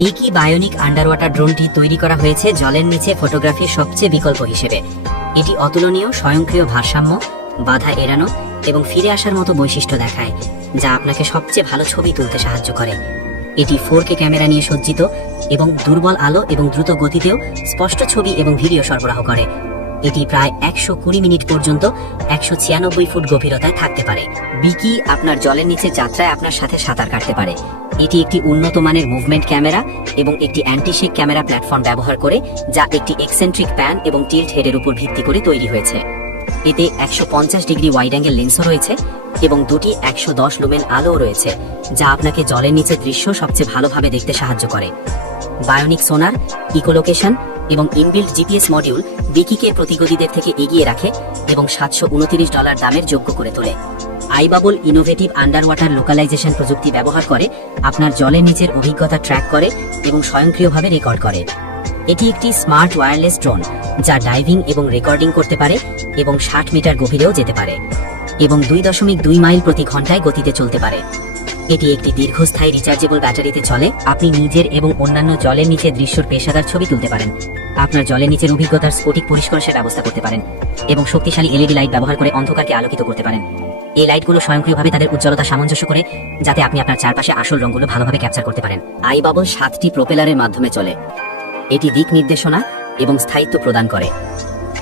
বিকি bionic under water ড্রোনটি তৈরি করা হয়েছে জলের নিচে ফটোগ্রাফির সবচেয়ে বিকল্প হিসেবে। এটি অতুলনীয় স্বয়ংক্রিয় ভারসাম্য, বাধা এড়ানো এবং ফিরে আসার মতো বৈশিষ্ট্য দেখায়, যা আপনাকে সবচেয়ে ভালো ছবি তুলতে সাহায্য করে। এটি 4K ক্যামেরা নিয়ে সজ্জিত এবং দুর্বল আলো এবং দ্রুত গতিতেও স্পষ্ট ছবি এবং ভিডিও সরবরাহ করে। এটি প্রায় 120 মিনিট পর্যন্ত 196 ফুট গভীরতায় থাকতে পারে। বিকি আপনার জলের নিচে যাত্রায় আপনার সাথে সাঁতার কাটতে পারে। এটি একটি উন্নত মানের মুভমেন্ট ক্যামেরা এবং একটি অ্যান্টি-শেক ক্যামেরা প্ল্যাটফর্ম ব্যবহার করে, যা একটি এক্সেন্ট্রিক প্যান এবং টিল্ট হেডের উপর ভিত্তি করে তৈরি হয়েছে। এতে 150 ডিগ্রি ওয়াইড অ্যাঙ্গেল লেন্সও রয়েছে এবং দুটি 110 লুমেন আলোও রয়েছে, যা আপনাকে জলের নিচে দৃশ্য সবচেয়ে ভালোভাবে দেখতে সাহায্য করে। বায়োনিক সোনার, ইকোলোকেশন এবং ইনবিল্ট জিপিএস মডিউল বিকিকে প্রতিযোগীদের থেকে এগিয়ে রাখে এবং $729 দামের যোগ্য করে তোলে। আইবাবল ইনোভেটিভ আন্ডার ওয়াটার লোকালাইজেশন প্রযুক্তি ব্যবহার করে আপনার জলের নিচের অভিজ্ঞতা ট্র্যাক করে এবং স্বয়ংক্রিয়ভাবে রেকর্ড করে। এটি একটি স্মার্ট ওয়্যারলেস ড্রোন, যা ডাইভিং এবং রেকর্ডিং করতে পারে এবং 60 মিটার গভীরেও যেতে পারে এবং 2.2 মাইল প্রতি ঘন্টায় গতিতে চলতে পারে। এটি একটি দীর্ঘস্থায়ী রিচার্জেবল ব্যাটারিতে চলে। আপনি নিজের এবং অন্যান্য জলের নিচে দৃশ্যর পেশাদার ছবি তুলতে পারেন, আপনার জলের নিচের অভিজ্ঞতার স্ফটিক পরিষ্কারের ব্যবস্থা করতে পারেন এবং শক্তিশালী এলইডি লাইট ব্যবহার করে অন্ধকারকে আলোকিত করতে পারেন। এই লাইটগুলো স্বয়ংক্রিয়ভাবে তাদের উজ্জ্বলতা সামঞ্জস্য করে, যাতে আপনি আপনার চারপাশে আসল রঙগুলো ভালোভাবে ক্যাপচার করতে পারেন। আইবাবল 7টি প্রোপেলারের মাধ্যমে চলে। এটি দিক নির্দেশনা এবং স্থায়িত্ব প্রদান করে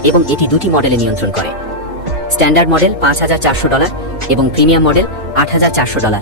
এবং এটি 2টি মডেলে নিয়ন্ত্রণ করে। স্ট্যান্ডার্ড মডেল $5,400 এবং প্রিমিয়াম মডেল $8,400।